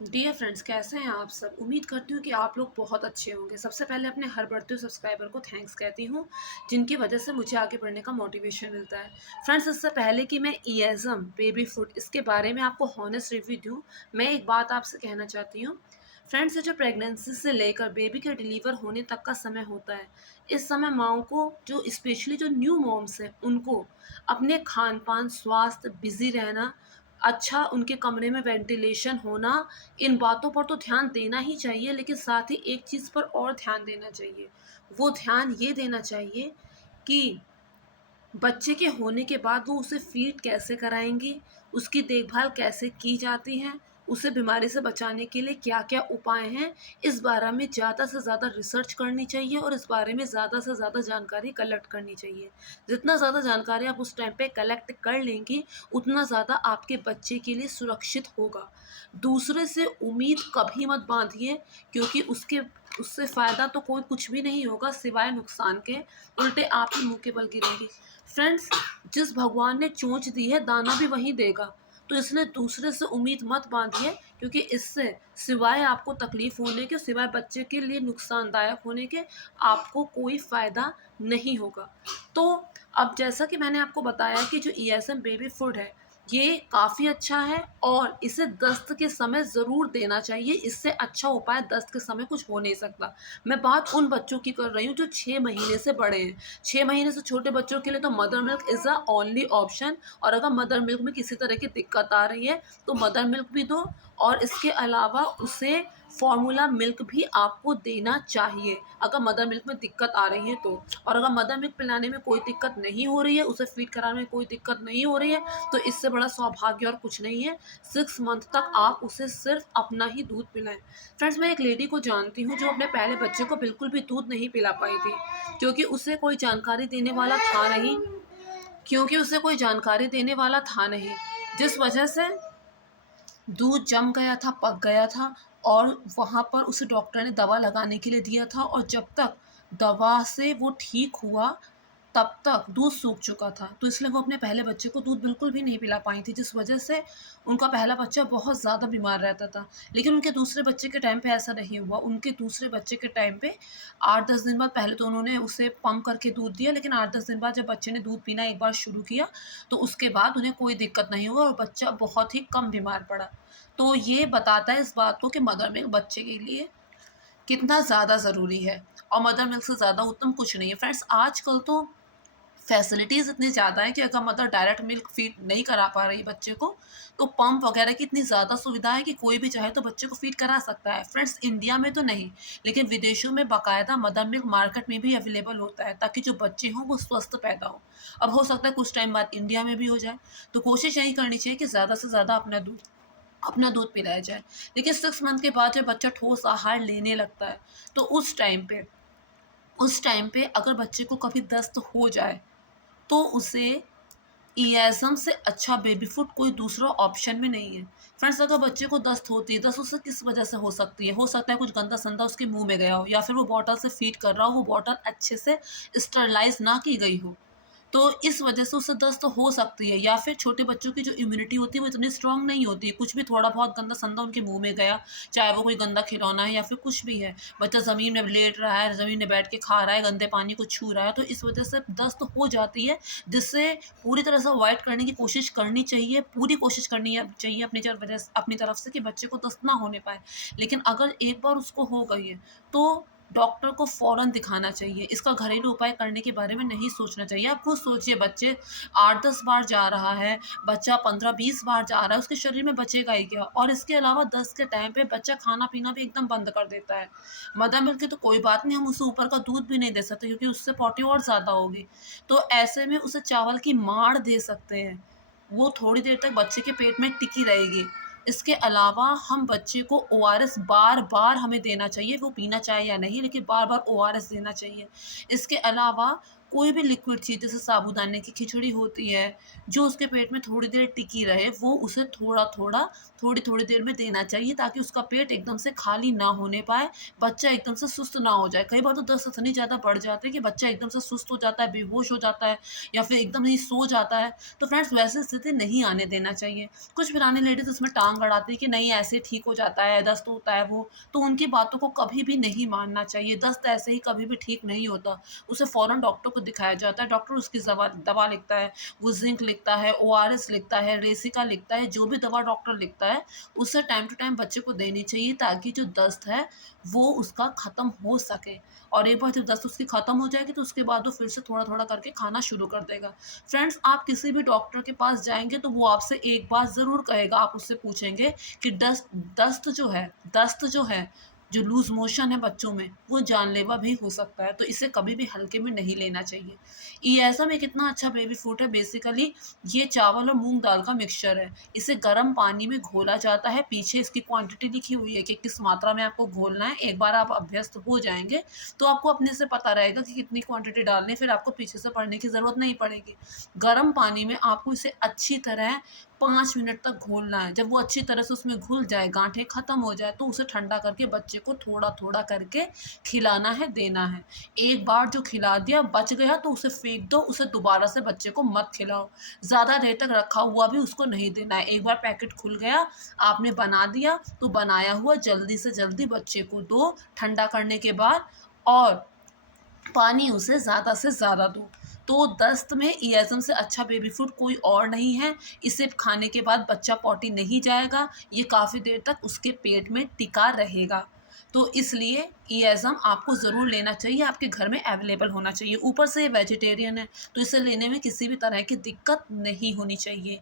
Dear friends, कैसे हैं आप सब। उम्मीद करती हूँ कि आप लोग बहुत अच्छे होंगे। सबसे पहले अपने हर बढ़ते हुए सब्सक्राइबर को थैंक्स कहती हूँ, जिनकी वजह से मुझे आगे बढ़ने का मोटिवेशन मिलता है। फ्रेंड्स, इससे पहले कि मैं ईएसएम बेबी फूड इसके बारे में आपको हॉनेस्ट रिव्यू दूँ, मैं एक बात आपसे कहना चाहती हूँ। फ्रेंड्स, ये जो प्रेगनेंसी से लेकर बेबी के डिलीवर होने तक का समय होता है, इस समय माओं को, जो स्पेशली जो न्यू मॉम्स हैं, उनको अपने खान पान, स्वास्थ्य, बिजी रहना, अच्छा उनके कमरे में वेंटिलेशन होना, इन बातों पर तो ध्यान देना ही चाहिए, लेकिन साथ ही एक चीज़ पर और ध्यान देना चाहिए। वो ध्यान ये देना चाहिए कि बच्चे के होने के बाद वो उसे फ़ीड कैसे कराएँगी, उसकी देखभाल कैसे की जाती है, उसे बीमारी से बचाने के लिए क्या-क्या उपाय हैं, इस बारे में ज़्यादा से ज़्यादा रिसर्च करनी चाहिए और इस बारे में ज़्यादा से ज़्यादा जानकारी कलेक्ट करनी चाहिए। जितना ज़्यादा जानकारी आप उस टाइम पे कलेक्ट कर लेंगी, उतना ज़्यादा आपके बच्चे के लिए सुरक्षित होगा। दूसरे से उम्मीद कभी मत बाँधिए, क्योंकि उससे फ़ायदा तो कोई कुछ भी नहीं होगा सिवाय नुकसान के, उल्टे आप ही मुँह के बल गिरेंगी। फ्रेंड्स, जिस भगवान ने चोंच दी है, दाना भी वही देगा। तो इसलिए दूसरे से उम्मीद मत बांधिए, क्योंकि इससे सिवाय आपको तकलीफ होने के, सिवाय बच्चे के लिए नुकसानदायक होने के, आपको कोई फ़ायदा नहीं होगा। तो अब जैसा कि मैंने आपको बताया कि जो ईएसएम बेबी फूड है, ये काफ़ी अच्छा है और इसे दस्त के समय ज़रूर देना चाहिए। इससे अच्छा उपाय दस्त के समय कुछ हो नहीं सकता। मैं बात उन बच्चों की कर रही हूँ जो 6 महीने से बड़े हैं। 6 महीने से छोटे बच्चों के लिए तो mother milk is the only option, और अगर मदर मिल्क में किसी तरह की दिक्कत आ रही है, तो मदर मिल्क भी दो, और इसके अलावा उसे फ़ॉर्मूला मिल्क भी आपको देना चाहिए, अगर मदर मिल्क में दिक्कत आ रही है तो। और अगर मदर मिल्क पिलाने में कोई दिक्कत नहीं हो रही है, उसे फ़ीड कराने में कोई दिक्कत नहीं हो रही है, तो इससे बड़ा सौभाग्य और कुछ नहीं है। 6 मंथ तक आप उसे सिर्फ़ अपना ही दूध पिलाएँ। फ्रेंड्स, मैं एक लेडी को जानती हूँ जो अपने पहले बच्चे को बिल्कुल भी दूध नहीं पिला पाई थी, क्योंकि उसे कोई जानकारी देने वाला था नहीं, जिस वजह से दूध जम गया था, पक गया था, और वहाँ पर उसे डॉक्टर ने दवा लगाने के लिए दिया था, और जब तक दवा से वो ठीक हुआ, तब तक दूध सूख चुका था। तो इसलिए वो अपने पहले बच्चे को दूध बिल्कुल भी नहीं पिला पाई थी, जिस वजह से उनका पहला बच्चा बहुत ज़्यादा बीमार रहता था। लेकिन उनके दूसरे बच्चे के टाइम पे ऐसा नहीं हुआ। उनके दूसरे बच्चे के टाइम पे 8-10 दिन बाद, पहले तो उन्होंने उसे पम्प करके दूध दिया, लेकिन 8-10 दिन बाद जब बच्चे ने दूध पीना एक बार शुरू किया, तो उसके बाद उन्हें कोई दिक्कत नहीं हुआ और बच्चा बहुत ही कम बीमार पड़ा। तो ये बताता है इस बात को कि मदर मिल्क बच्चे के लिए कितना ज़्यादा ज़रूरी है, और मदर मिल्क से ज़्यादा उत्तम कुछ नहीं है। फ्रेंड्स, आजकल तो फैसिलिटीज़ इतनी ज़्यादा हैं कि अगर मदर डायरेक्ट मिल्क फ़ीड नहीं करा पा रही बच्चे को, तो पंप वगैरह की इतनी ज़्यादा सुविधा है कि कोई भी चाहे तो बच्चे को फ़ीड करा सकता है। फ्रेंड्स, इंडिया में तो नहीं, लेकिन विदेशों में बाकायदा मदर मिल्क मार्केट में भी अवेलेबल होता है, ताकि जो बच्चे हों वो स्वस्थ पैदा हों। अब हो सकता है कुछ टाइम बाद इंडिया में भी हो जाए, तो कोशिश यही करनी चाहिए कि ज़्यादा से ज़्यादा अपना दूध पिलाया जाए। लेकिन 6 मंथ के बाद जब बच्चा ठोस आहार लेने लगता है, तो उस टाइम पे अगर बच्चे को कभी दस्त हो जाए, तो उसे ईएसएम से अच्छा बेबी फूड कोई दूसरा ऑप्शन में नहीं है। फ्रेंड्स, अगर बच्चे को दस्त होती है, दस्त उसे किस वजह से हो सकती है? हो सकता है कुछ गंदा-संदा उसके मुँह में गया हो, या फिर वो बॉटल से फ़ीड कर रहा हो, वो बॉटल अच्छे से स्टरलाइज़ ना की गई हो। तो इस वजह से उसे दस्त हो सकती है, या फिर छोटे बच्चों की जो इम्यूनिटी होती है वो इतनी स्ट्रॉन्ग नहीं होती है। कुछ भी थोड़ा-बहुत गंदा-संदा उनके मुँह में गया, चाहे वो कोई गंदा खिलौना है या फिर कुछ भी है। बच्चा ज़मीन में लेट रहा है, ज़मीन में बैठ के खा रहा है, गंदे पानी को छू रहा है, तो इस वजह से दस्त हो जाती है, जिससे पूरी तरह से अवॉइड करने की कोशिश करनी चाहिए। पूरी कोशिश करनी चाहिए अपनी तरफ से कि बच्चे को दस्त ना होने पाए। लेकिन अगर एक बार उसको हो गई है, तो डॉक्टर को फ़ौरन दिखाना चाहिए। इसका घरेलू उपाय करने के बारे में नहीं सोचना चाहिए। आप खुद सोचिए, बच्चे 8-10 बार जा रहा है, बच्चा 15-20 बार जा रहा है, उसके शरीर में बचेगा ही क्या? और इसके अलावा दस्त के टाइम पे बच्चा खाना-पीना भी एकदम बंद कर देता है। मदर मिल्क की तो कोई बात नहीं, हम उसे ऊपर का दूध भी नहीं दे सकते, क्योंकि उससे पॉटी और ज़्यादा होगी। तो ऐसे में उसे चावल की माँड़ दे सकते हैं। वो थोड़ी देर तक बच्चे के पेट में टिकी रहेगी। इसके अलावा हम बच्चे को ओआरएस बार-बार हमें देना चाहिए, वो पीना चाहे या नहीं, लेकिन बार-बार ओआरएस देना चाहिए। इसके अलावा कोई भी लिक्विड चीज़ जैसे साबूदाने की खिचड़ी होती है, जो उसके पेट में थोड़ी देर टिकी रहे, वो उसे थोड़ा-थोड़ा, थोड़ी-थोड़ी देर में देना चाहिए ताकि उसका पेट एकदम से खाली ना होने पाए, बच्चा एकदम से सुस्त ना हो जाए। कई बार तो दस्त इतनी ज़्यादा बढ़ जाती है कि बच्चा एकदम से सुस्त हो जाता है, बेहोश हो जाता है या फिर एकदम ही सो जाता है। तो फ्रेंड्स वैसी स्थिति नहीं आने देना चाहिए। कुछ पुरानी लेडीज़ इसमें टाँग अड़ाती है कि नहीं ऐसे ठीक हो जाता है, दस्त होता है वो, तो उनकी बातों को कभी भी नहीं मानना चाहिए। दस्त ऐसे ही कभी भी ठीक नहीं होता। उसे फ़ौरन डॉक्टर को दिखाया जाता है, डॉक्टर उसकी दवा लिखता है, वो ज़िंक लिखता है, ओआरएस लिखता है, रेसिका लिखता है, जो भी दवा डॉक्टर लिखता है, उसे टाइम टू टाइम बच्चे को देनी चाहिए ताकि जो दस्त है, वो उसका ख़त्म हो सके। और एक बार जब दस्त उसकी ख़त्म हो जाएगी तो उसके बाद वो फिर से थोड़ा-थोड़ा करके खाना शुरू कर देगा। फ्रेंड्स आप किसी भी डॉक्टर के पास जाएँगे तो वो आपसे एक बात ज़रूर कहेगा, आप उससे पूछेंगे कि दस्त जो है, जो लूज़ मोशन है बच्चों में, वो जानलेवा भी हो सकता है, तो इसे कभी भी हल्के में नहीं लेना चाहिए। इयैज़म एक इतना अच्छा बेबी फूड है, बेसिकली ये चावल और मूँग दाल का मिक्सचर है। इसे गर्म पानी में घोला जाता है, पीछे इसकी क्वांटिटी लिखी हुई है कि किस मात्रा में आपको घोलना है। एक बार आप अभ्यस्त हो जाएँगे, तो आपको अपने से पता रहेगा कि कितनी क्वांटिटी डालनी है, फिर आपको पीछे से पढ़ने की ज़रूरत नहीं पड़ेगी। गर्म पानी में आपको इसे अच्छी तरह 5 मिनट तक घोलना है। जब वो अच्छी तरह से उसमें घुल जाए, गाँठें ख़त्म हो जाए, तो उसे ठंडा करके बच्चे को थोड़ा-थोड़ा करके खिलाना है, देना है। एक बार जो खिला दिया, बच गया तो उसे फेंक दो, उसे दोबारा से बच्चे को मत खिलाओ। ज़्यादा देर तक रखा हुआ भी उसको नहीं देना है। एक बार पैकेट खुल गया, आपने बना दिया, तो बनाया हुआ जल्दी से जल्दी बच्चे को दो, ठंडा करने के बाद और पानी उसे ज़्यादा से ज़्यादा दो। तो दस्त में इयैज़म से अच्छा बेबी फूड कोई और नहीं है। इसे खाने के बाद बच्चा पॉटी नहीं जाएगा, ये काफ़ी देर तक उसके पेट में टिका रहेगा। तो इसलिए इयैज़म आपको ज़रूर लेना चाहिए, आपके घर में अवेलेबल होना चाहिए। ऊपर से ये वेजिटेरियन है, तो इसे लेने में किसी भी तरह की दिक्कत नहीं होनी चाहिए।